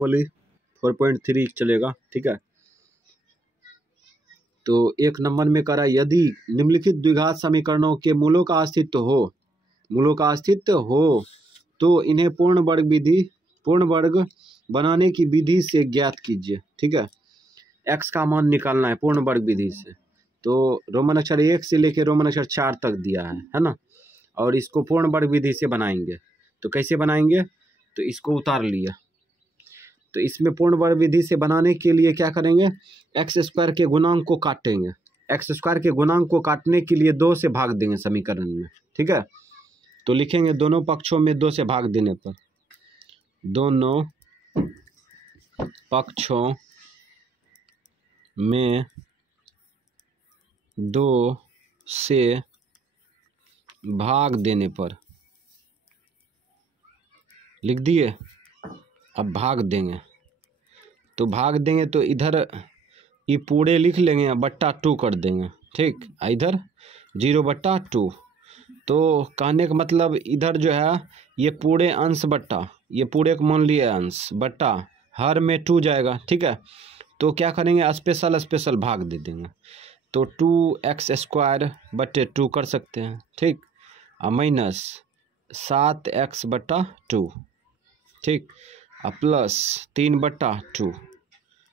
वाली 4.3 चलेगा, ठीक है। तो एक नंबर में करा, यदि निम्नलिखित द्विघात समीकरणों के मूलों का अस्तित्व हो तो इन्हें पूर्ण वर्ग बनाने की विधि से ज्ञात कीजिए, ठीक है। x का मान निकालना है पूर्ण वर्ग विधि से। तो रोमन अक्षर 1 से लेकर रोमन अक्षर 4 तक दिया है ना, और इसको पूर्ण वर्ग विधि से बनाएंगे। तो कैसे बनाएंगे, तो इसको उतार लिया। तो इसमें पूर्ण वर्ग विधि से बनाने के लिए क्या करेंगे, एक्स स्क्वायर के गुणांक को काटेंगे। एक्स स्क्वायर के गुणांक को काटने के लिए 2 से भाग देंगे समीकरण में, ठीक है। तो लिखेंगे दोनों पक्षों में 2 से भाग देने पर, दोनों पक्षों में 2 से भाग देने पर, लिख दिए। अब भाग देंगे, तो भाग देंगे तो इधर ये पूरे लिख लेंगे, बट्टा 2 कर देंगे, ठीक। इधर 0/2। तो कहने का मतलब इधर जो है ये पूरे अंश बट्टा, ये पूरे को मान लिया अंश बट्टा हर में 2 जाएगा, ठीक है। तो क्या करेंगे, स्पेशल भाग दे देंगे। तो 2x²/2 कर सकते हैं, ठीक। और माइनस 7x/2, ठीक। और प्लस 3/2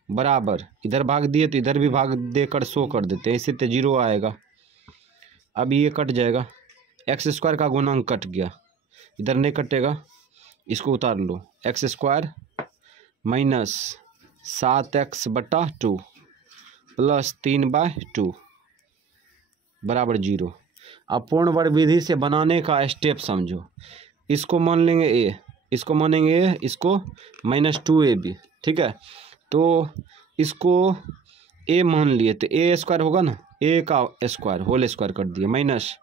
बराबर, इधर भाग दिए तो इधर भी भाग देकर 100 कर देते हैं, इससे तो 0 आएगा। अब ये कट जाएगा, x² का गुणांक कट गया, इधर नहीं कटेगा, इसको उतार लो। x² माइनस 7x/2 प्लस 3/2 बराबर 0। अब पूर्ण वर्ग विधि से बनाने का स्टेप समझो। इसको मान लेंगे a, इसको मानेंगे a, इसको -2ab, ठीक है। तो इसको a मान लिए तो a² होगा ना, a का स्क्वायर होल स्क्वायर कर दिए, माइनस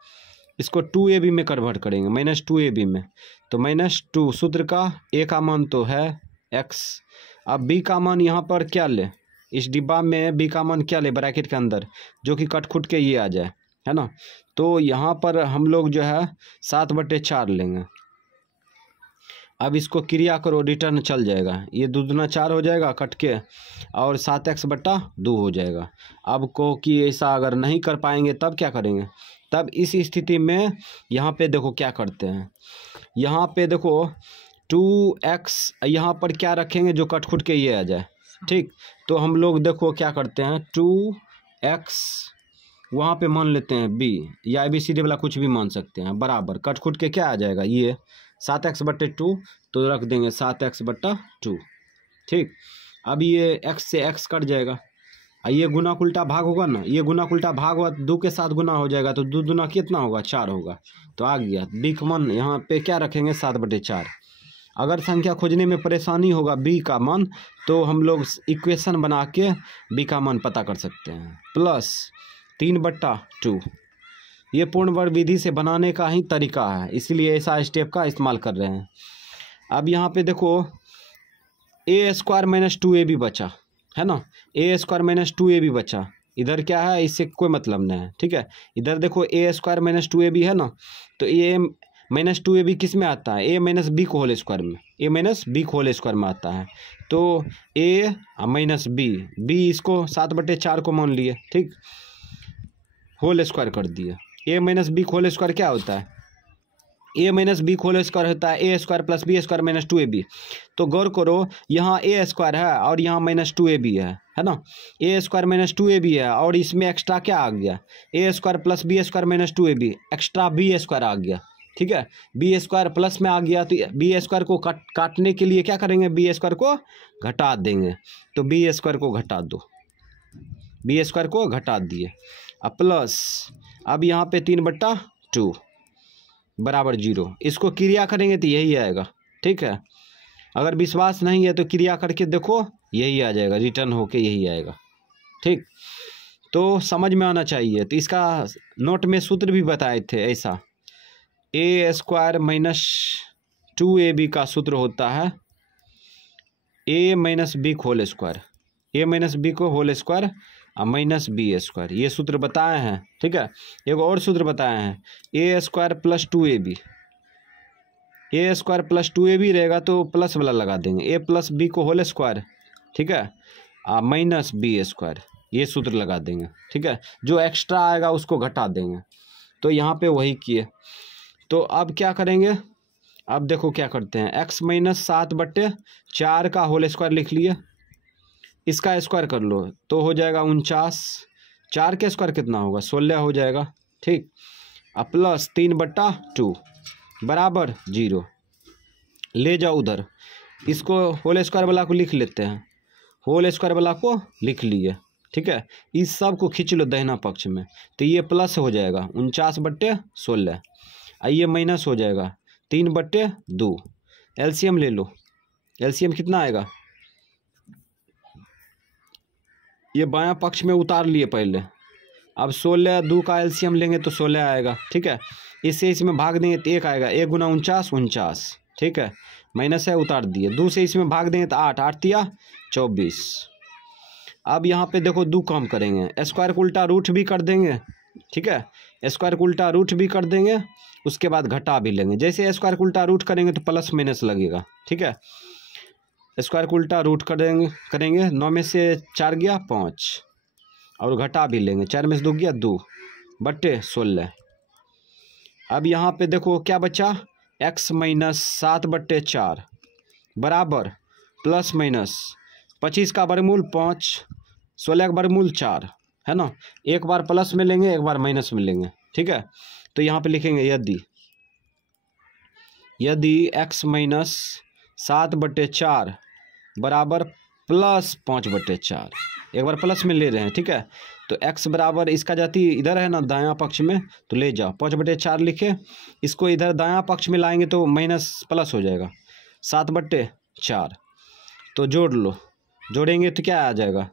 इसको 2ab में कन्वर्ट करेंगे, -2ab में। तो -2 सूत्र का a का मान तो है x। अब b का मान यहाँ पर क्या ले, इस डिब्बा में b का मान क्या ले ब्रैकेट के अंदर, जो कि कट खुट के ये आ जाए, है ना। तो यहाँ पर हम लोग जो है 7/4 लेंगे। अब इसको क्रिया करो, रिटर्न चल जाएगा, ये 2 दूना 4 हो जाएगा कट के, और 7x/2 हो जाएगा। अब को कि ऐसा अगर नहीं कर पाएंगे तब क्या करेंगे, तब इस स्थिति में यहाँ पे देखो क्या करते हैं, यहाँ पे देखो 2x यहाँ पर क्या रखेंगे जो कट खुट के ये आ जाए, ठीक। तो हम लोग देखो क्या करते हैं, 2x वहाँ पे मान लेते हैं b, या ABCD वाला कुछ भी मान सकते हैं, बराबर कट खुट के क्या आ जाएगा, ये 7x/2, तो रख देंगे 7x/2, ठीक। अब ये x से x कट जाएगा, ये गुना उल्टा भाग होगा ना, ये गुना उल्टा भाग हुआ 2 के साथ गुना हो जाएगा, तो 2 दूना कितना होगा, 4 होगा। तो आ गया b का मान, यहाँ पे क्या रखेंगे 7/4। अगर संख्या खोजने में परेशानी होगा b का मान, तो हम लोग इक्वेशन बना के b का मान पता कर सकते हैं, प्लस 3/2। ये पूर्ण वर्ग विधि से बनाने का ही तरीका है, इसलिए ऐसा स्टेप का इस्तेमाल कर रहे हैं। अब यहाँ पे देखो a² - 2ab बचा है ना, a² - 2ab बचा, इधर क्या है इससे कोई मतलब नहीं है, ठीक है। इधर देखो a² - 2ab है ना, तो a - 2ab किस में आता है, a - b को होल स्क्वायर में, a - b को होल स्क्वायर में आता है। तो a - b इसको 7/4 को मान लिए, ठीक, होल स्क्वायर कर दिए। a - b होल स्क्वायर क्या होता है, a - b होल स्क्वायर होता है a² + b² - 2ab। तो गौर करो यहाँ a² है और यहाँ -2ab है ना, a² - 2ab है, और इसमें एक्स्ट्रा क्या आ गया, a² + b² - 2ab, extra b² आ गया, ठीक है। b² प्लस में आ गया, तो b² को काटने के लिए क्या करेंगे, b² को घटा देंगे। तो b² को घटा दो, b² को घटा दिए, अब प्लस, अब यहाँ पे 3/2 बराबर 0। इसको क्रिया करेंगे तो यही आएगा, ठीक है। अगर विश्वास नहीं है तो क्रिया करके देखो, यही आ जाएगा, रिटर्न होके यही आएगा, ठीक। तो समझ में आना चाहिए। तो इसका नोट में सूत्र भी बताए थे ऐसा, a² - 2ab का सूत्र होता है a - b whole square, a - b को होल स्क्वायर -b², ये सूत्र बताए हैं, ठीक है। एक और सूत्र बताए हैं, a² + 2ab, ए स्क्वायर प्लस 2a भी रहेगा तो प्लस वाला लगा देंगे, ए प्लस बी को होल स्क्वायर, ठीक है, माइनस बी स्क्वायर, ये सूत्र लगा देंगे, ठीक है। जो एक्स्ट्रा आएगा उसको घटा देंगे। तो यहाँ पे वही किए। तो अब क्या करेंगे, अब देखो क्या करते हैं, x माइनस 7/4 का होल स्क्वायर लिख लिए, इसका स्क्वायर कर लो तो हो जाएगा 49, 4 के स्क्वायर कितना होगा 16 हो जाएगा, ठीक। अब प्लस 3/2 बराबर 0, ले जाओ उधर, इसको होल स्क्वायर वाला को लिख लेते हैं, होल स्क्वायर वाला को लिख लिए, ठीक है। इस सब को खींच लो दाहिना पक्ष में, तो ये प्लस हो जाएगा 49/16, ये माइनस हो जाएगा 3/2, एलसीएम ले लो, एलसीएम कितना आएगा, ये बायां पक्ष में उतार लिए पहले, अब 16 2 का एलसीएम लेंगे तो 16 आएगा, ठीक है। इससे इसमें भाग देंगे तो 1 आएगा, 1 गुना 49, ठीक है, माइनस है उतार दिए, 2 से इसमें भाग देंगे तो 8, 8 तिया 24। अब यहाँ पे देखो 2 काम करेंगे, स्क्वायर को उल्टा रूट भी कर देंगे, ठीक है, स्क्वायर को उल्टा रूट भी कर देंगे, उसके बाद घटा भी लेंगे। जैसे स्क्वायर को उल्टा रूट करेंगे तो प्लस माइनस लगेगा, ठीक है। स्क्वायर को उल्टा रूट करेंगे 9 में से 4 गया 5, और घटा भी लेंगे, 4 में से 2 गया 2/16। अब यहाँ पे देखो क्या बचा, x माइनस 7/4 बराबर प्लस माइनस 25 का वर्गमूल 5, 16 का वर्गमूल 4, है ना। एक बार प्लस में लेंगे, एक बार माइनस में लेंगे, ठीक है। तो यहाँ पे लिखेंगे यदि x माइनस 7/4 बराबर प्लस 5/4, एक बार प्लस में ले रहे हैं, ठीक है। तो x बराबर, इसका जाति इधर है ना दायां पक्ष में, तो ले जाओ 5/4 लिखे, इसको इधर दायां पक्ष में लाएंगे तो माइनस प्लस हो जाएगा 7/4, तो जोड़ लो, जोड़ेंगे तो क्या आ जाएगा,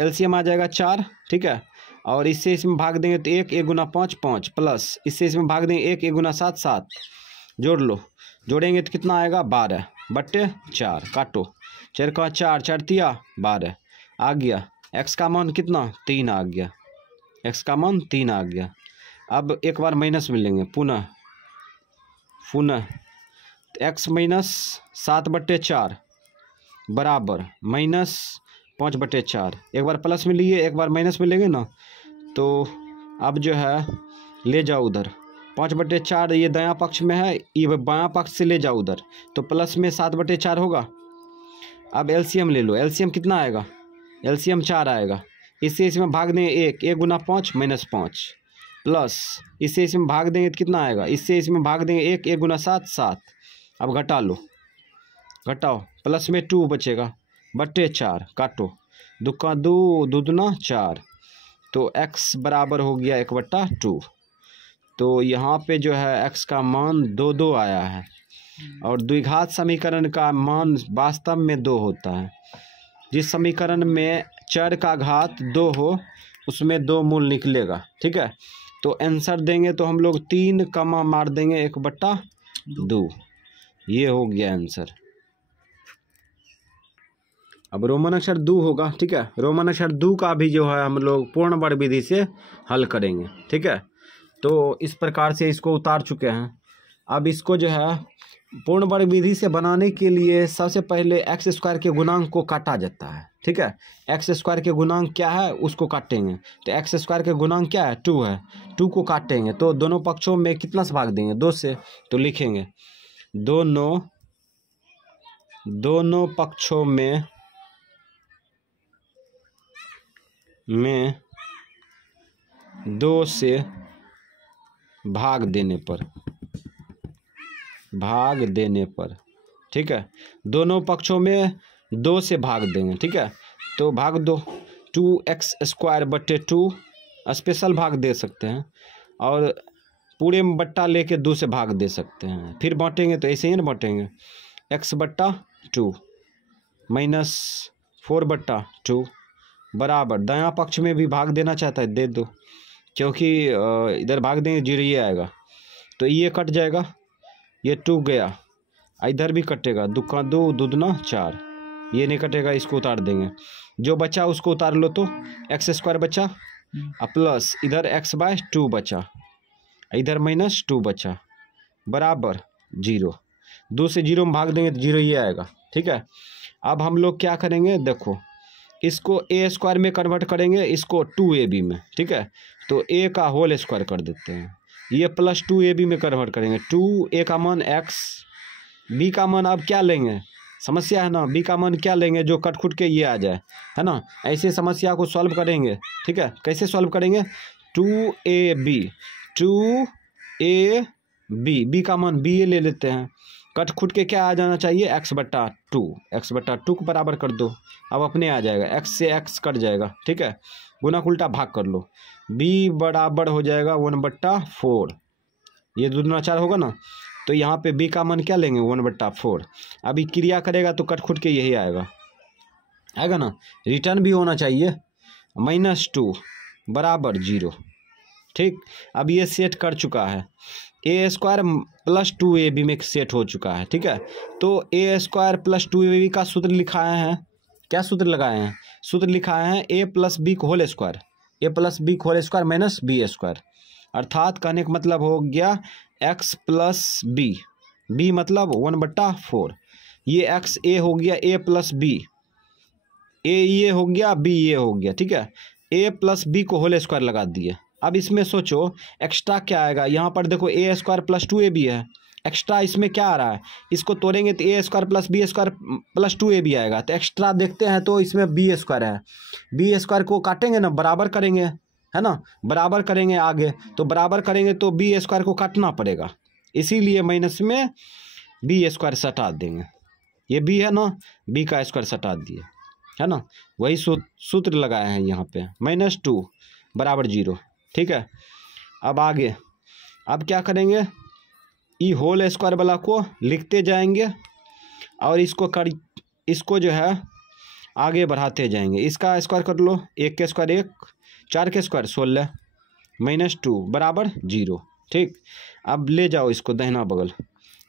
एलसीएम आ जाएगा 4, ठीक है। और इससे इसमें भाग देंगे तो 1, 1 गुना 5 5, प्लस इससे इसमें भाग देंगे 1, 1 गुना 7 7, जोड़ लो, जोड़ेंगे तो कितना आएगा 12/4, काटो, 4 का 4, 4 तिया 12 आ गया। x का मान कितना 3 आ गया, x का मान 3 आ गया। अब एक बार माइनस में लेंगे पुनः x माइनस 7/4 बराबर माइनस 5/4, एक बार प्लस में लिए, एक बार माइनस में लेंगे ना, तो अब जो है ले जाओ उधर, 5/4 ये दायां पक्ष में है, ये बायां पक्ष से ले जाओ उधर, तो प्लस में 7/4 होगा। अब एलसीएम ले लो, एलसीएम कितना आएगा, एलसीएम 4 आएगा, इससे इसमें भाग देंगे 1, 1 गुना 5 माइनस 5, प्लस इससे इसमें भाग देंगे तो कितना आएगा, इससे इसमें भाग देंगे 1, 1 गुना 7 7। अब घटा लो, घटाओ, प्लस में 2 बचेगा /4, काटो, 2 का 2, 2 दूना 4, तो x बराबर हो गया 1/2। तो यहाँ पे जो है x का मान 2 2 आया है, और द्विघात समीकरण का मान वास्तव में 2 होता है। जिस समीकरण में चर का घात 2 हो उसमें 2 मूल निकलेगा, ठीक है। तो आंसर देंगे तो हम लोग 3 कमा मार देंगे 1/2, ये हो गया आंसर। अब रोमन अक्षर 2 होगा, ठीक है, रोमन अक्षर 2 का भी जो है हम लोग पूर्ण वर्ग विधि से हल करेंगे, ठीक है। तो इस प्रकार से इसको उतार चुके हैं। अब इसको जो है पूर्ण वर्ग विधि से बनाने के लिए सबसे पहले x स्क्वायर के गुणांक को काटा जाता है, ठीक है। x स्क्वायर के गुणांक क्या है उसको काटेंगे, तो x स्क्वायर के गुणांक क्या है 2 है, 2 को काटेंगे तो दोनों पक्षों में कितना से भाग देंगे 2 से, तो लिखेंगे दोनों पक्षों में 2 से भाग देने पर, ठीक है, दोनों पक्षों में 2 से भाग देंगे, ठीक है। तो भाग दो, 2x²/2 स्पेशल भाग दे सकते हैं, और पूरे में बट्टा लेके 2 से भाग दे सकते हैं। फिर बांटेंगे तो ऐसे ही ना बांटेंगे, x/2 माइनस 4/2 बराबर, दायां पक्ष में भी भाग देना चाहता है दे दो, क्योंकि इधर भाग देंगे 0 ये आएगा, तो ये कट जाएगा, ये 2 गया, इधर भी कटेगा, 2 का 2, 2 दूना 4, ये नहीं कटेगा, इसको उतार देंगे, जो बचा उसको उतार लो, तो x² बचा, प्लस इधर x/2 बचा, इधर -2 बचा, बराबर जीरो, 2 से 0 में भाग देंगे तो 0 ही आएगा। ठीक है, अब हम लोग क्या करेंगे, देखो इसको ए स्क्वायर में कन्वर्ट करेंगे, इसको 2ab में। ठीक है, तो a का होल स्क्वायर कर देते हैं, ये प्लस 2ab में कन्वर्ट करेंगे। 2a का मान x, b का मान अब क्या लेंगे, समस्या है ना, b का मान क्या लेंगे जो कट खुट के ये आ जाए, है ना। ऐसे समस्या को सॉल्व करेंगे। ठीक है, कैसे सॉल्व करेंगे, 2ab, 2ab, b का मान b ले लेते हैं, कट खुट के क्या आ जाना चाहिए, x/2, x/2 को बराबर कर दो, अब अपने आ जाएगा, x से x कट जाएगा। ठीक है, गुना उल्टा भाग कर लो, b बराबर हो जाएगा 1/4, ये 2 दूना 4 होगा ना, तो यहाँ पे b का मान क्या लेंगे 1/4। अभी क्रिया करेगा तो कट खुट के यही आएगा ना, रिटर्न भी होना चाहिए, -2 बराबर 0। ठीक, अब ये सेट कर चुका है, ए स्क्वायर प्लस 2ab में सेट हो चुका है। ठीक है, तो ए स्क्वायर प्लस 2ab का सूत्र लिखाए हैं, क्या सूत्र लगाए हैं, सूत्र लिखाए हैं a प्लस बी को whole square, a plus B को whole square minus B square, अर्थात कहने का मतलब हो गया x प्लस बी मतलब 1/4, ये x a हो गया a प्लस बी, a ये हो गया b ये हो गया। ठीक है, a प्लस बी को होल स्क्वायर लगा दिए। अब इसमें सोचो एक्स्ट्रा क्या आएगा, यहाँ पर देखो ए स्क्वायर प्लस 2ab है, एक्स्ट्रा इसमें क्या आ रहा है, इसको तोड़ेंगे तो A square plus B square plus 2ab आएगा, तो एक्स्ट्रा देखते हैं तो इसमें बी स्क्वायर है, बी स्क्वायर को काटेंगे ना, बराबर करेंगे, है ना, बराबर करेंगे आगे, तो बराबर करेंगे तो बी स्क्वायर को काटना पड़ेगा, इसीलिए माइनस में बी स्क्वायर सटा देंगे, ये बी है ना, बी का स्क्वायर सटा दिए, है ना, वही सूत्र लगाए हैं यहाँ पे, -2 बराबर 0। ठीक है, अब आगे, अब क्या करेंगे, ई होल स्क्वायर वाला को लिखते जाएंगे और इसको जो है आगे बढ़ाते जाएंगे, इसका स्क्वायर कर लो, 1 के स्क्वायर 1, 4 के स्क्वायर 16, -2 बराबर 0। ठीक, अब ले जाओ इसको दाहिना बगल,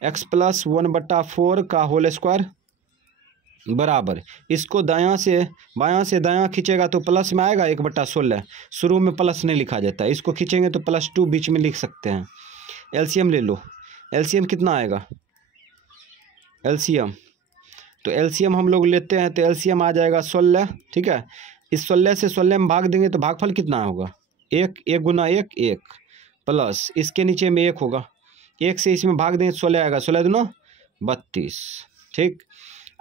x प्लस 1/4 का होल स्क्वायर बराबर, इसको दायां से दायां खींचेगा तो प्लस में आएगा 1/16, शुरू में प्लस नहीं लिखा जाता, इसको खींचेंगे तो +2 बीच में लिख सकते हैं। एलसीएम ले लो, एलसीएम कितना आएगा, एलसीएम, तो एलसीएम हम लोग लेते हैं तो एलसीएम आ जाएगा 16। ठीक है, इस 16 से 16 में भाग देंगे तो भागफल कितना होगा, 1 गुना 1 1 प्लस इसके नीचे में 1 होगा, 1 से इसमें भाग देंगे 16 आएगा, 16 दूना 32। ठीक,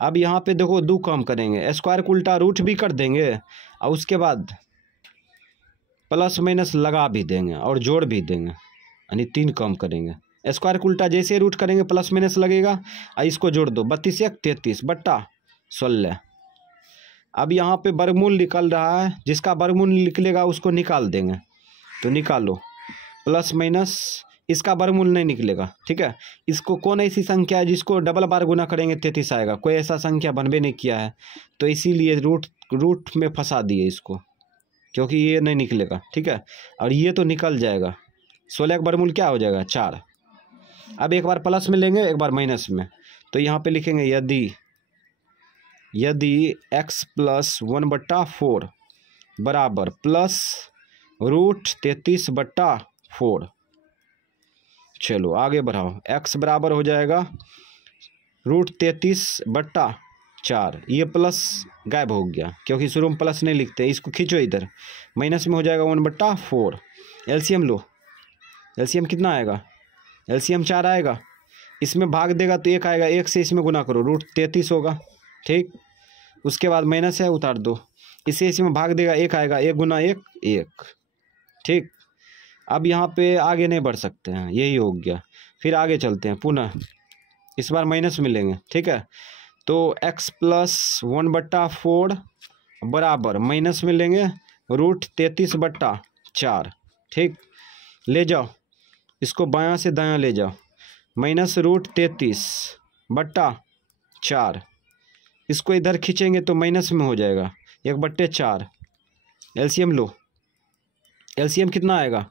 अब यहाँ पे देखो 2 कम करेंगे, स्क्वायर को उल्टा रूट भी कर देंगे और उसके बाद प्लस माइनस लगा भी देंगे और जोड़ भी देंगे, यानी 3 कम करेंगे, स्क्वायर को उल्टा जैसे रूट करेंगे प्लस माइनस लगेगा और इसको जोड़ दो, 32 1 33/16। अब यहाँ पे वर्गमूल निकल रहा है, जिसका वर्गमूल निकलेगा उसको निकाल देंगे, तो निकालो, प्लस माइनस इसका वर्गमूल नहीं निकलेगा। ठीक है, इसको कौन ऐसी संख्या है जिसको डबल बार गुना करेंगे 33 आएगा, कोई ऐसा संख्या बनबे नहीं किया है, तो इसीलिए रूट में फंसा दिए इसको, क्योंकि ये नहीं निकलेगा। ठीक है, और ये तो निकल जाएगा, 16 का वर्गमूल क्या हो जाएगा 4। अब एक बार प्लस में लेंगे एक बार माइनस में, तो यहाँ पे लिखेंगे यदि x प्लस 1/4 बराबर प्लस √33/4, चलो आगे बढ़ाओ, x बराबर हो जाएगा √33/4, ये प्लस गायब हो गया क्योंकि शुरू में प्लस नहीं लिखते, इसको खींचो इधर, माइनस में हो जाएगा 1/4। एलसीएम लो, एलसीएम कितना आएगा, एलसीएम 4 आएगा, इसमें भाग देगा तो 1 आएगा, 1 से इसमें गुना करो √33 होगा। ठीक, उसके बाद माइनस है उतार दो, इसे इसमें भाग देगा 1 आएगा, 1 गुना 1 1। ठीक, अब यहाँ पे आगे नहीं बढ़ सकते हैं, यही हो गया, फिर आगे चलते हैं, पुनः इस बार माइनस में लेंगे। ठीक है, तो x प्लस 1/4 बराबर माइनस में लेंगे √33/4। ठीक, ले जाओ इसको बायां से दायां ले जाओ, -√33/4, इसको इधर खींचेंगे तो माइनस में हो जाएगा 1/4। एलसीएम लो, एलसीएम कितना आएगा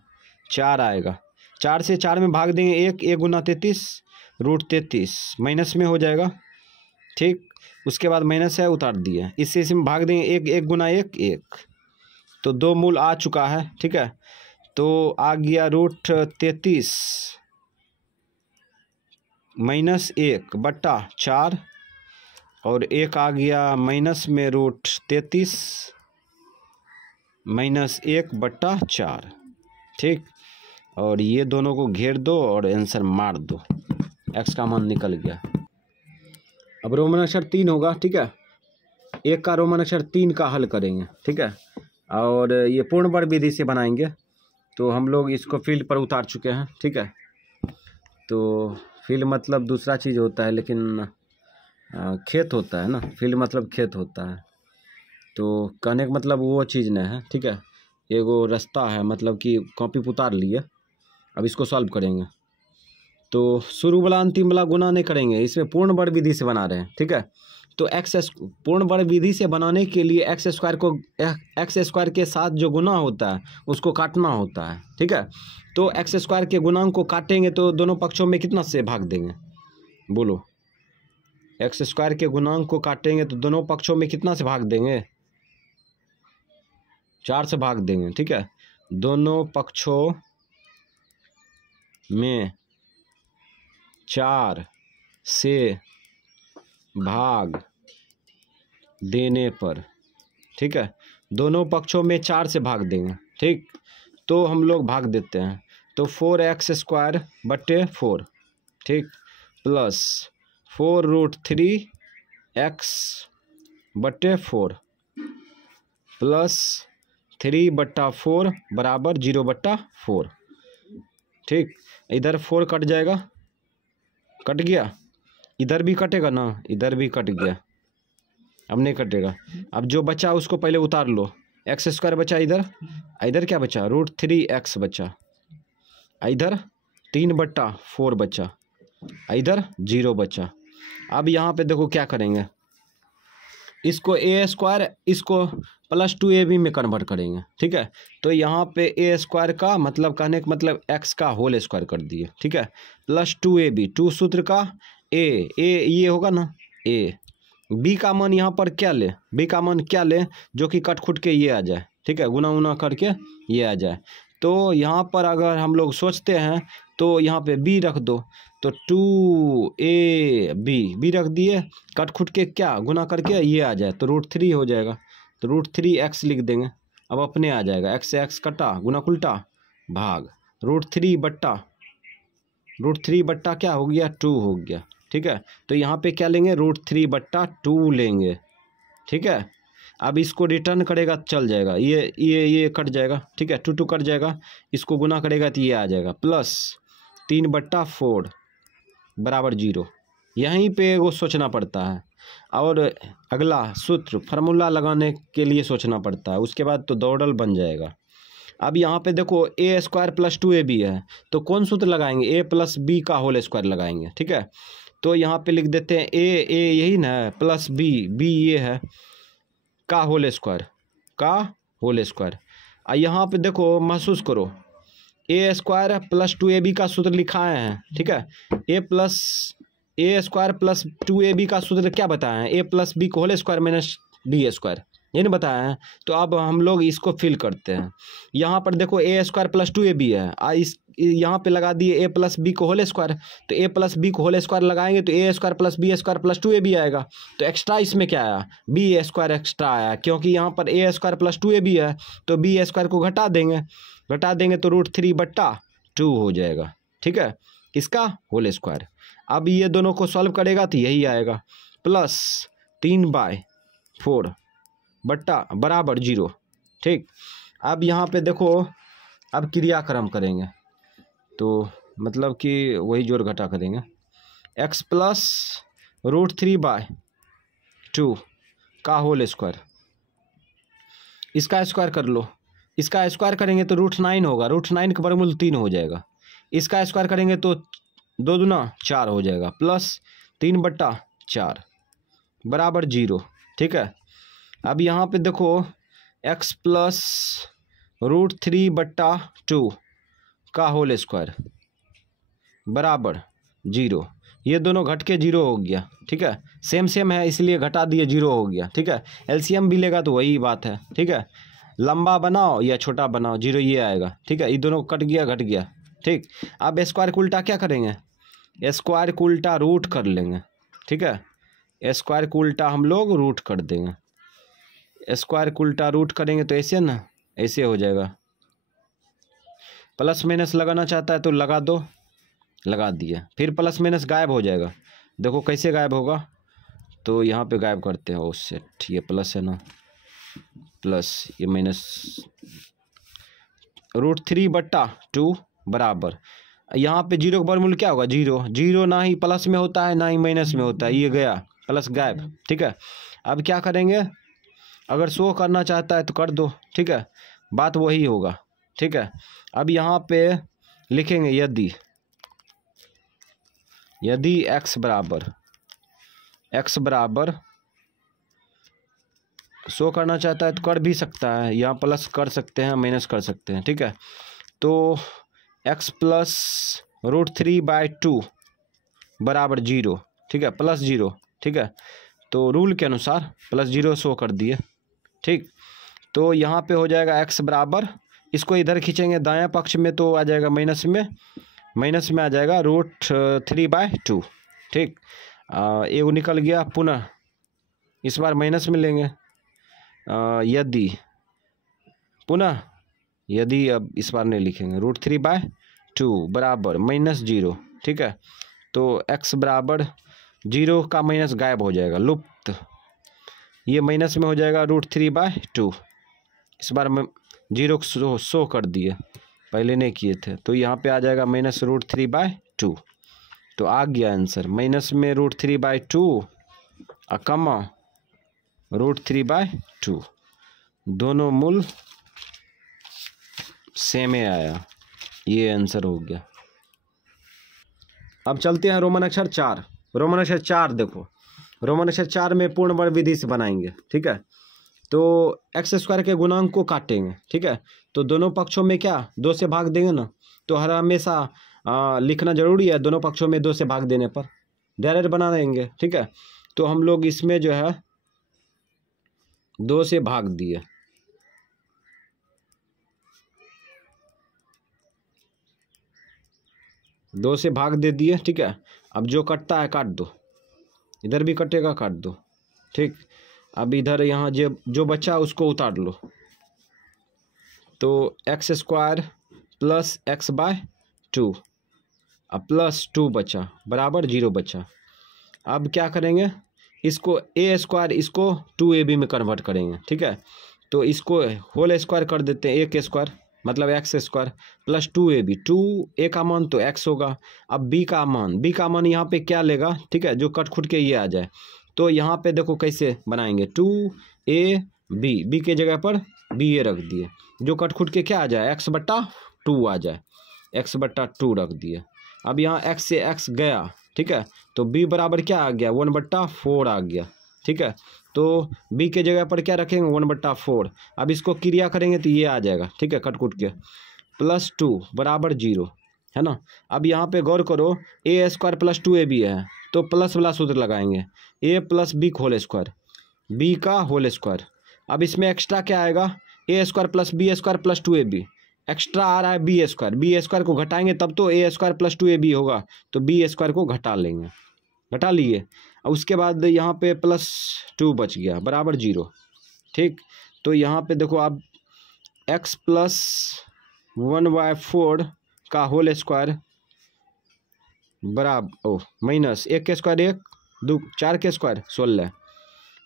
4 आएगा, 4 से 4 में भाग देंगे 1 गुना 33 √33 माइनस में हो जाएगा। ठीक, उसके बाद माइनस है उतार दिए, इससे इसमें भाग देंगे 1 गुना 1 1, तो 2 मूल आ चुका है। ठीक है, तो आ गया √33 -1/4 और एक आ गया माइनस में √33 -1/4। ठीक, और ये दोनों को घेर दो और आंसर मार दो, x का मान निकल गया। अब रोमन अक्षर 3 होगा, ठीक है, एक का रोमन अक्षर 3 का हल करेंगे, ठीक है, और ये पूर्ण वर्ग विधि से बनाएंगे। तो हम लोग इसको फील्ड पर उतार चुके हैं, ठीक है। तो फील्ड मतलब दूसरा चीज़ होता है, लेकिन खेत होता है ना, फील्ड मतलब खेत होता है। तो कहने का मतलब वो चीज़ नहीं है, ठीक है। एगो रास्ता है, मतलब कि कॉपी पर उतार लिए, अब इसको सॉल्व करेंगे। तो शुरू वाला अंतिम वाला गुना नहीं करेंगे, इसमें पूर्ण वर्ग विधि से बना रहे हैं, ठीक है। तो पूर्ण वर्ग विधि से बनाने के लिए एक्स स्क्वायर के साथ जो गुना होता है उसको काटना होता है, ठीक है। तो एक्स स्क्वायर के गुणांक को काटेंगे तो दोनों पक्षों में कितना से भाग देंगे, बोलो। एक्स स्क्वायर के गुणांक को काटेंगे तो दोनों पक्षों में कितना से भाग देंगे, 4 से भाग देंगे, ठीक है। दोनों पक्षों में 4 से भाग देने पर, ठीक है, दोनों पक्षों में 4 से भाग देंगे, ठीक। तो हम लोग भाग देते हैं, तो 4x²/4, ठीक, प्लस 4√3x/4 प्लस 3/4 बराबर 0/4, ठीक। इधर 4 कट जाएगा, कट गया, इधर भी कटेगा ना, इधर भी कट गया, अब नहीं कटेगा। अब जो बचा उसको पहले उतार लो, x² बचा इधर, इधर क्या बचा, √3x बचा, इधर 3/4 बचा, इधर 0 बचा। अब यहाँ पे देखो क्या करेंगे, इसको a² इसको +2ab में कन्वर्ट करेंगे, ठीक है। तो यहाँ पे a² का मतलब कहने का मतलब x का होल स्क्वायर कर दिए, ठीक है, +2ab, 2 सूत्र का a ये होगा ना a। b का मान यहाँ पर क्या ले, b का मान क्या ले, जो कि कट खुट के ये आ जाए, ठीक है, गुना उना करके ये आ जाए। तो यहाँ पर अगर हम लोग सोचते हैं तो यहाँ पे b रख दो, तो 2ab रख दिए, कट खुट के क्या गुना करके ये आ जाए तो √3 हो जाएगा, तो √3x लिख देंगे। अब अपने आ जाएगा, x से x कटा, गुना उल्टा भाग, √3 क्या हो गया, 2 हो गया, ठीक है। तो यहाँ पे क्या लेंगे, √3/2 लेंगे, ठीक है। अब इसको रिटर्न करेगा चल जाएगा, ये कट जाएगा, ठीक है, 2 कट जाएगा, इसको गुना करेगा तो ये आ जाएगा, प्लस 3/4 बराबर 0। यहीं पे वो सोचना पड़ता है, और अगला सूत्र फार्मूला लगाने के लिए सोचना पड़ता है, उसके बाद तो दौड़ल बन जाएगा। अब यहाँ पे देखो a² + 2ab है, तो कौन सूत्र लगाएंगे, a + b का होल स्क्वायर लगाएंगे, ठीक है। तो यहाँ पे लिख देते हैं a यही ना है, प्लस b ये है का होल स्क्वायर, यहाँ पे देखो महसूस करो, a² + 2ab का सूत्र लिखाए हैं, ठीक है। a² + 2ab का सूत्र क्या बताया है, a + b whole square - b², ये नहीं बताया है। तो अब हम लोग इसको फिल करते हैं। यहाँ पर देखो a² + 2ab है, यहाँ पे लगा दिए a + b को होल स्क्वायर, तो a + b को होल स्क्वायर लगाएंगे तो a² + b² + 2ab आएगा। तो एक्स्ट्रा इसमें क्या आया, b² एक्स्ट्रा आया, क्योंकि यहाँ पर a² + 2ab है, तो b² को घटा देंगे तो √3/2 हो जाएगा, ठीक है, इसका होल स्क्वायर। अब ये दोनों को सॉल्व करेगा तो यही आएगा, प्लस 3/4 बराबर 0, ठीक। अब यहाँ पे देखो, अब क्रियाक्रम करेंगे, तो मतलब कि वही जोड़ घटा करेंगे, x + √3/2 का होल स्क्वायर, इसका स्क्वायर कर लो, इसका स्क्वायर करेंगे तो √9 होगा, √9 का वर्गमूल 3 हो जाएगा, इसका स्क्वायर करेंगे तो 2 दूना 4 हो जाएगा, प्लस 3/4 बराबर 0, ठीक है। अब यहाँ पे देखो x + √3/2 का होल स्क्वायर बराबर 0, ये दोनों घट के 0 हो गया, ठीक है, सेम है इसलिए घटा दिए 0 हो गया, ठीक है। एलसीएम भी लेगा तो वही बात है, ठीक है, लंबा बनाओ या छोटा बनाओ 0 ये आएगा, ठीक है। ये दोनों कट गया घट गया, ठीक। अब स्क्वायर को उल्टा क्या करेंगे, स्क्वायर को उल्टा रूट कर लेंगे, ठीक है। स्क्वायर को उल्टा हम लोग रूट कर देंगे। स्क्वायर को उल्टा रूट करेंगे तो ऐसे ना, ऐसे हो जाएगा। प्लस माइनस लगाना चाहता है तो लगा दो, लगा दिया। फिर प्लस माइनस गायब हो जाएगा। देखो कैसे गायब होगा, तो यहाँ पे गायब करते हैं। उससे ये प्लस है ना, प्लस ये माइनस, √3/2 बराबर, यहाँ पे जीरो का वर्गमूल क्या होगा, जीरो। जीरो ना ही प्लस में होता है ना ही माइनस में होता है, ये गया प्लस गायब, ठीक है। अब क्या करेंगे, अगर शो करना चाहता है तो कर दो, ठीक है, बात वही होगा, ठीक है। अब यहाँ पे लिखेंगे यदि x बराबर शो करना चाहता है तो कर भी सकता है, यहाँ प्लस कर सकते हैं, माइनस कर सकते हैं, ठीक है। तो x प्लस √3/2 बराबर 0, ठीक है, प्लस 0, ठीक है। तो रूल के अनुसार प्लस 0 शो कर दिए, ठीक। तो यहाँ पे हो जाएगा x बराबर, इसको इधर खींचेंगे दायां पक्ष में तो आ जाएगा माइनस में आ जाएगा √3/2, ठीक। एगो निकल गया, पुनः इस बार माइनस में लेंगे। यदि अब इस बार नहीं लिखेंगे, √3/2 बराबर -0, ठीक है। तो x बराबर 0 का माइनस गायब हो जाएगा, लुप्त, ये माइनस में हो जाएगा √3/2। इस बार में 0 शो कर दिए, पहले नहीं किए थे, तो यहाँ पे आ जाएगा -√3/2। तो आ गया आंसर, माइनस में √3/2 कमा √3/2, दोनों मूल सेम आया, ये आंसर हो गया। अब चलते हैं रोमन अक्षर 4। रोमन अक्षर 4 देखो, रोमन अक्षर 4 में पूर्ण वर्ग विधि से बनाएंगे, ठीक है। तो x² के गुणांक को काटेंगे, ठीक है। तो दोनों पक्षों में क्या 2 से भाग देंगे ना, तो हर हमेशा लिखना जरूरी है, दोनों पक्षों में 2 से भाग देने पर डायरेक्ट बना देंगे, ठीक है। तो हम लोग इसमें जो है 2 से भाग दिए, दो से भाग दे दिए, ठीक है। अब जो कटता है काट दो, इधर भी कटेगा काट दो, ठीक। अब इधर यहाँ जो बचा उसको उतार लो, तो x² प्लस x/2 अब प्लस 2 बचा बराबर 0 बचा। अब क्या करेंगे, इसको a² इसको 2ab में कन्वर्ट करेंगे, ठीक है। तो इसको होल स्क्वायर कर देते हैं, a² मतलब x² प्लस 2ab, 2a का मान तो x होगा। अब b का मान यहाँ पे क्या लेगा, ठीक है, जो कट खुट के ये आ जाए। तो यहाँ पे देखो कैसे बनाएंगे, 2ab, b के जगह पर ba रख दिए, जो कट खुट के क्या आ जाए x/2 आ जाए, x/2 रख दिए। अब यहाँ x से x गया, ठीक है, तो b बराबर क्या आ गया 1/4 आ गया, ठीक है। तो b के जगह पर क्या रखेंगे 1/4। अब इसको क्रिया करेंगे तो ये आ जाएगा, ठीक है, कट कुट के, प्लस 2 बराबर 0, है ना। अब यहाँ पे गौर करो, a² प्लस 2ab है, तो प्लस वाला सूत्र लगाएंगे, a plus b whole square, b का होल स्क्वायर। अब इसमें एक्स्ट्रा क्या आएगा, a² plus b² plus 2ab, extra आ रहा है b² को घटाएंगे तब तो a² प्लस 2ab होगा, तो b² को घटा लेंगे, घटा लिए। और उसके बाद यहाँ पे प्लस 2 बच गया बराबर 0, ठीक। तो यहाँ पे देखो आप x प्लस 1/4 का होल स्क्वायर बराबर माइनस 1 के स्क्वायर 1 2 4 के स्क्वायर 16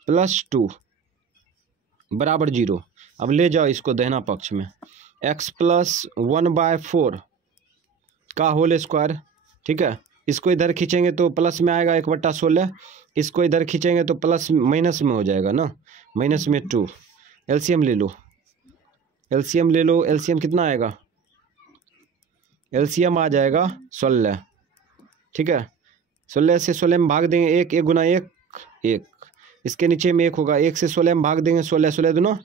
प्लस 2 बराबर 0। अब ले जाओ इसको दाहिना पक्ष में, x प्लस 1/4 का होल स्क्वायर, ठीक है। इसको इधर खींचेंगे तो प्लस में आएगा 1/16, इसको इधर खींचेंगे तो प्लस माइनस में हो जाएगा ना, माइनस में 2। एलसीएम ले लो, एलसीएम कितना आएगा, एलसीएम आ जाएगा 16, ठीक है। 16 से 16 में भाग देंगे, 1 गुना 1 1, इसके नीचे में 1 होगा, 1 से 16 में भाग देंगे, 16 दूना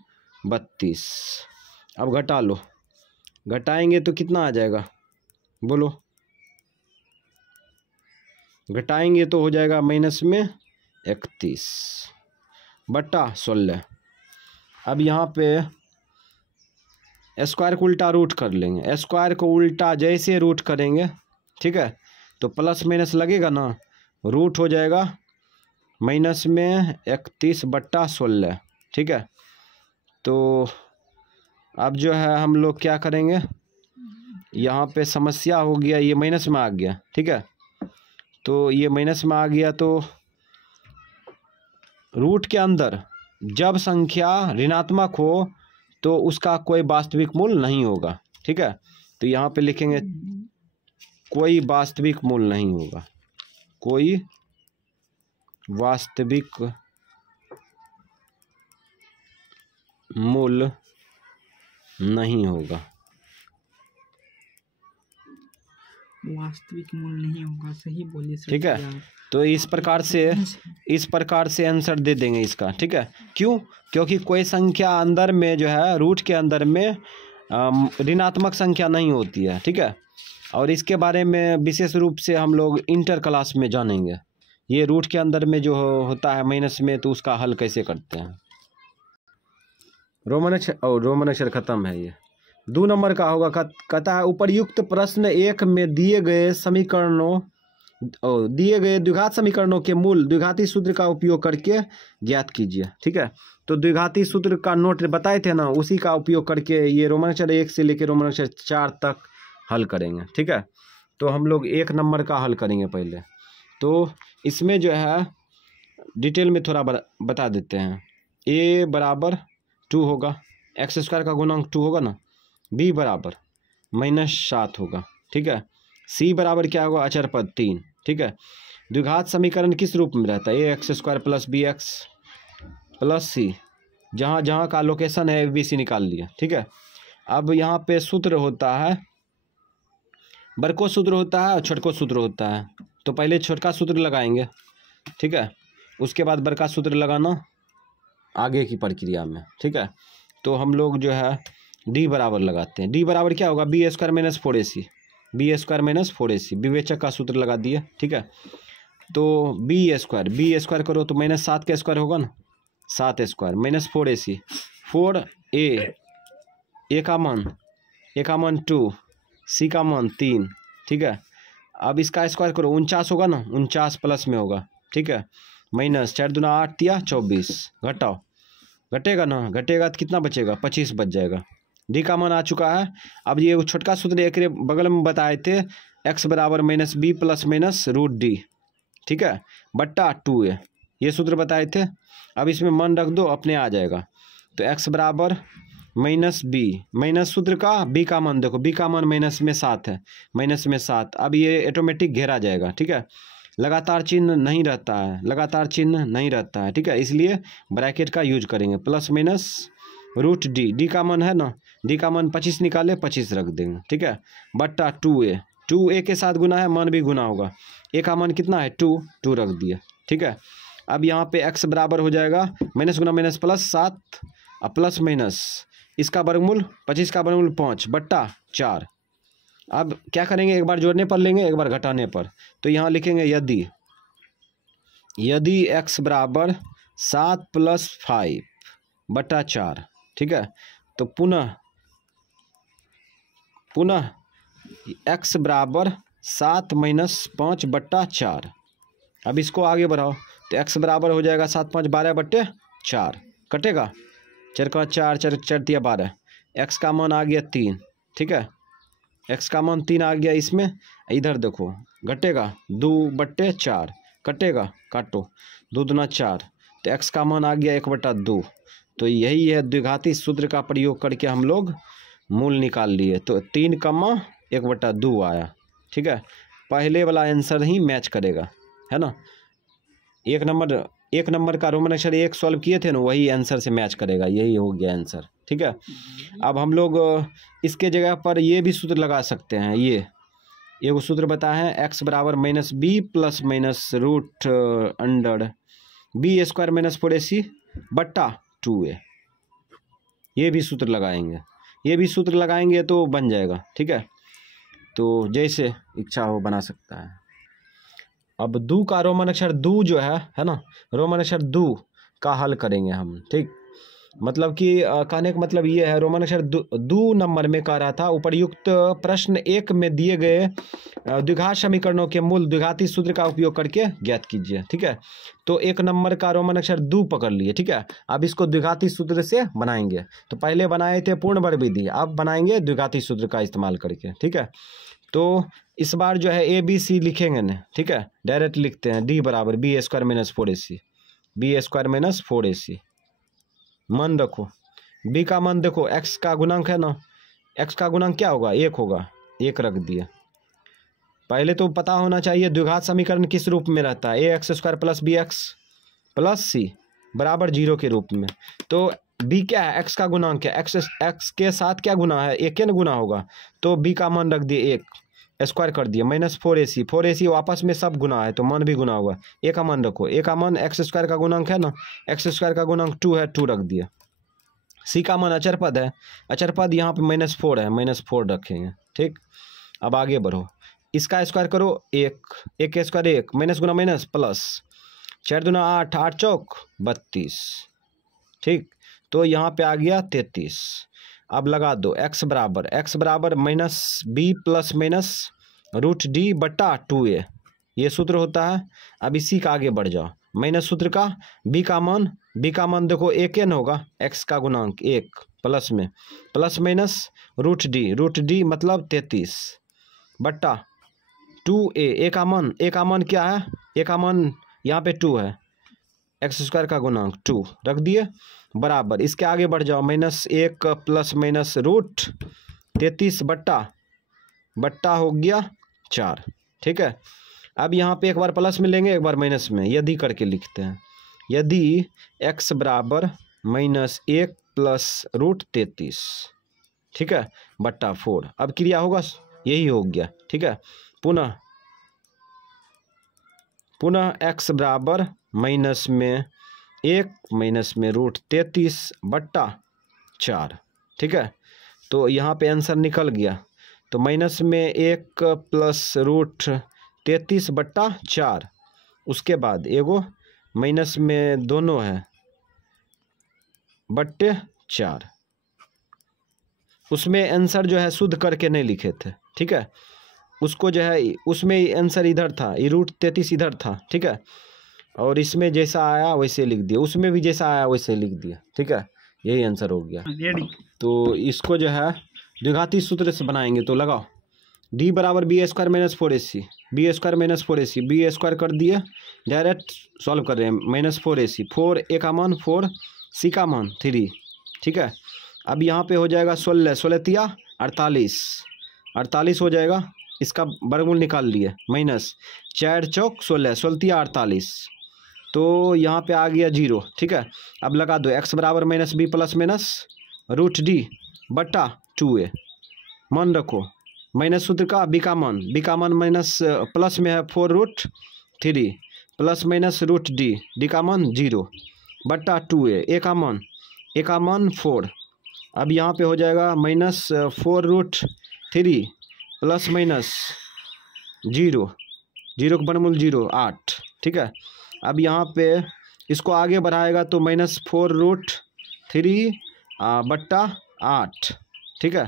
32। अब घटा लो, घटाएंगे तो कितना आ जाएगा बोलो, घटाएंगे तो हो जाएगा माइनस में 31/16। अब यहाँ पे स्क्वायर को उल्टा रूट कर लेंगे, स्क्वायर को उल्टा जैसे रूट करेंगे, ठीक है, तो प्लस माइनस लगेगा ना, रूट हो जाएगा माइनस में 31/16। ठीक है, तो अब जो है हम लोग क्या करेंगे, यहाँ पे समस्या हो गया, ये माइनस में आ गया। ठीक है, तो ये माइनस में आ गया, तो रूट के अंदर जब संख्या ऋणात्मक हो तो उसका कोई वास्तविक मूल नहीं होगा। ठीक है, तो यहाँ पे लिखेंगे कोई वास्तविक मूल नहीं होगा, कोई वास्तविक मूल नहीं होगा, वास्तविक मूल नहीं होगा, सही बोलिए सर। ठीक है, तो इस प्रकार से आंसर दे देंगे इसका। ठीक है, क्यों? क्योंकि कोई संख्या अंदर में जो है रूट के अंदर में ऋणात्मक संख्या नहीं होती है। ठीक है, और इसके बारे में विशेष रूप से हम लोग इंटर क्लास में जानेंगे, ये रूट के अंदर में जो होता है माइनस में, तो उसका हल कैसे करते हैं। रोमन अक्षर खत्म है। ये 2 नंबर का होगा, कहता है उपर्युक्त प्रश्न 1 में दिए गए द्विघात समीकरणों के मूल द्विघाती सूत्र का उपयोग करके ज्ञात कीजिए। ठीक है, तो द्विघाती सूत्र का नोट बताए थे ना, उसी का उपयोग करके ये रोमन अक्षर 1 से लेकर रोमन अक्षर 4 तक हल करेंगे। ठीक है, तो हम लोग 1 नंबर का हल करेंगे पहले। तो इसमें जो है डिटेल में थोड़ा बता देते हैं। a बराबर 2 होगा, x² का गुणांक 2 होगा ना, b बराबर -7 होगा। ठीक है, c बराबर क्या होगा, अचर पद 3। ठीक है, द्विघात समीकरण किस रूप में रहता है, ax² + bx + c, जहाँ जहाँ का लोकेशन है ABC निकाल लिया। ठीक है, अब यहाँ पे सूत्र होता है, बड़को सूत्र होता है और छोटको सूत्र होता है। तो पहले छोटका सूत्र लगाएंगे। ठीक है, उसके बाद बड़का सूत्र लगाना आगे की प्रक्रिया में। ठीक है, तो हम लोग जो है d बराबर लगाते हैं। d बराबर क्या होगा, b² - 4ac, b² - 4ac, विवेचक का सूत्र लगा दिया। ठीक है, तो b² करो तो -7 का स्क्वायर होगा ना, 7 स्क्वायर -4ac, 4a का मान 2, c का मान 3। ठीक है, अब इसका स्क्वायर करो, 49 होगा ना, 49 प्लस में होगा। ठीक है, -4 दूना 8 या 24, घटेगा ना, घटेगा तो कितना बचेगा, 25 बच जाएगा। डी का मान आ चुका है। अब ये छोटका सूत्र एक बगल में बताए थे, x बराबर -b ± √d। ठीक है, बट्टा 2a, ये सूत्र बताए थे। अब इसमें मान रख दो, अपने आ जाएगा। तो x बराबर -b, माइनस सूत्र का b का मान देखो, b का मान -7 है, -7। अब ये ऑटोमेटिक घेरा जाएगा। ठीक है, लगातार चिन्ह नहीं रहता है, ठीक है, इसलिए ब्रैकेट का यूज करेंगे, +- √d, का मान है ना, d का मान 25 निकाले, 25 रख देंगे। ठीक है, बट्टा 2a के साथ गुना है, मान भी गुना होगा, a का मान कितना है 2 रख दिया। ठीक है, अब यहाँ पे x बराबर हो जाएगा माइनस गुना माइनस +7 प्लस माइनस, इसका वर्गमूल 25 का वर्गमूल 5 बट्टा 4। अब क्या करेंगे, एक बार जोड़ने पर लेंगे, एक बार घटाने पर। तो यहाँ लिखेंगे यदि x बराबर 7 + 5 बट्टा 4। ठीक है, तो पुनः x बराबर 7 - 5 बट्टा 4। अब इसको आगे बढ़ाओ तो x बराबर हो जाएगा 7 × 5 = 12 बट्टे 4, कटेगा 4 × 4 = 4 × 12, x का मान आ गया 3। ठीक है, x का मान 3 आ गया इसमें। इधर देखो, घटेगा 2 बट्टे 4, कटेगा, काटो 2 दूना 4, तो x का मान आ गया 1/2। तो यही है द्विघाती सूत्र का प्रयोग करके हम लोग मूल निकाल लिए। तो 3, 1/2 आया। ठीक है, पहले वाला आंसर ही मैच करेगा, है ना। एक नंबर का रोमन अक्षर 1 सॉल्व किए थे ना, वही आंसर से मैच करेगा, यही हो गया आंसर। ठीक है, अब हम लोग इसके जगह पर ये भी सूत्र लगा सकते हैं। ये वो सूत्र बताए हैं, x बराबर -b ± √b² - 4ac बट्टा 2a। ये भी सूत्र लगाएंगे तो बन जाएगा। ठीक है, तो जैसे इच्छा हो बना सकता है। अब 2 का रोमन अक्षर 2 जो है ना, रोमन अक्षर 2 का हल करेंगे हम। ठीक, मतलब कि कहने का मतलब ये है, रोमन अक्षर दो नंबर में कह रहा था, उपर्युक्त प्रश्न 1 में दिए गए द्विघात समीकरणों के मूल द्विघाती सूत्र का उपयोग करके ज्ञात कीजिए। ठीक है, तो 1 नंबर का रोमन अक्षर दो पकड़ लिए। ठीक है, अब इसको द्विघाती सूत्र से बनाएंगे। तो पहले बनाए थे पूर्ण वर्ग विधि, अब बनाएंगे द्विघाती सूत्र का इस्तेमाल करके। ठीक है, तो इस बार जो है ABC लिखेंगे ना। ठीक है, डायरेक्ट लिखते हैं, D बराबर B² minus 4AC, B² minus 4AC। मन रखो, B का मान देखो, X का गुणांक है ना, X का गुणांक क्या होगा, 1 होगा, 1 रख दिया। पहले तो पता होना चाहिए द्विघात समीकरण किस रूप में रहता है, AX² plus BX plus C बराबर 0 के रूप में। तो B क्या है, X का गुणांक है, X के साथ क्या गुना है, 1 न गुना होगा, तो B का मान रख दिए 1, स्क्वायर कर दिया, माइनस 4AC वापस में सब गुना है तो मान भी गुना होगा। A का मान रखो, A का मान X² का गुणांक है ना, X² का गुणांक 2 है, 2 रख दिया। C का मान अचर पद है, अचर पद यहाँ पे -4 है, -4 रखेंगे। ठीक, अब आगे बढ़ो, इसका स्क्वायर करो, 1 का स्क्वायर 1, माइनस गुना माइनस प्लस, 4 दूना 8, 8 चौक 32। ठीक, तो यहाँ पे आ गया 33। अब लगा दो x बराबर -b प्लस माइनस √d बटा 2a, ये सूत्र होता है। अब इसी का आगे बढ़ जाओ, माइनस सूत्र का b का मान देखो 1 n होगा, x का गुणांक 1 प्लस में प्लस माइनस √d मतलब 33 बट्टा 2a। a का मान क्या है, a का मान यहाँ पे 2 है, x² का गुणांक 2 रख दिए बराबर, इसके आगे बढ़ जाओ, -1 प्लस माइनस √33 बट्टा हो गया 4। ठीक है, अब यहाँ पे एक बार प्लस में लेंगे, एक बार माइनस में, यदि करके लिखते हैं, यदि x बराबर -1 प्लस √33, ठीक है, बट्टा 4, अब क्रिया होगा, यही हो गया। ठीक है, पुनः x बराबर -1 माइनस में √33 बट्टा 4। ठीक है, तो यहाँ पे आंसर निकल गया, तो -1 प्लस √33 बट्टा 4, उसके बाद एगो माइनस में दोनों है बट्टे 4, उसमें आंसर जो है शुद्ध करके नहीं लिखे थे। ठीक है, उसको जो है उसमें आंसर इधर था, ये √33 इधर था। ठीक है, और इसमें जैसा आया वैसे लिख दिया, उसमें भी जैसा आया वैसे लिख दिया। ठीक है, यही आंसर हो गया। तो इसको जो है द्विघाती सूत्र से बनाएंगे, तो लगाओ, D बराबर B² minus 4AC, B² minus 4AC, B² कर दिए, डायरेक्ट सॉल्व कर रहे हैं, -4AC, 4 A का मान 4, C का मान 3। ठीक है, अब यहाँ पे हो जाएगा 16 तिया 48 हो जाएगा, इसका वर्गमूल निकाल लिए, -4 चौक 16 तिया 48, तो यहाँ पे आ गया 0। ठीक है, अब लगा दो, x बराबर -b प्लस माइनस √d बट्टा 2a, मान रखो, माइनस सूत्र का b का मान माइनस प्लस में है 4√3 प्लस माइनस √d का मान 0 बट्टा 2a, a का मान 4। अब यहाँ पे हो जाएगा -4√3 प्लस माइनस 0 का वर्गमूल 0, 8। ठीक है, अब यहाँ पे इसको आगे बढ़ाएगा तो -4√3 बट्टा 8। ठीक है,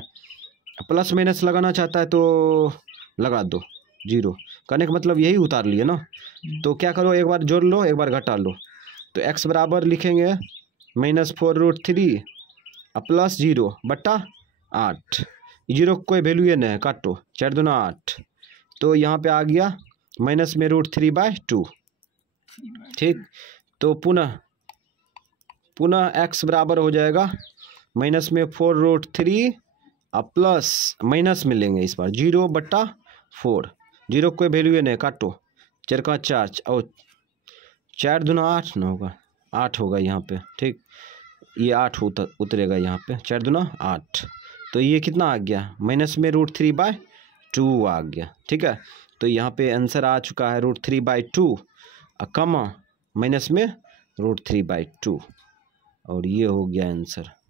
प्लस माइनस लगाना चाहता है तो लगा दो, 0 करने का मतलब यही उतार लिए ना। तो क्या करो, एक बार जोड़ लो, एक बार घटा लो, तो x बराबर लिखेंगे -4√3 प्लस 0 बट्टा 8, 0 कोई वैल्यू है नहीं, काटो, 4 दूना 8, तो यहाँ पे आ गया माइनस में √3/2। ठीक, तो पुनः x बराबर हो जाएगा माइनस में 4√3 प्लस माइनस में लेंगे इस बार 0 बट्टा 4, 0 कोई वैल्यू नहीं, काटो, 4 का 4 और 4 दूना 8 ना होगा, 8 होगा यहाँ पे। ठीक, ये 8 उतरेगा यहाँ पे, 4 दूना 8, तो ये कितना आ गया, माइनस में √3/2 आ गया। ठीक है, तो यहाँ पे आंसर आ चुका है √3/2 कमा माइनस में √3/2, और ये हो गया आंसर।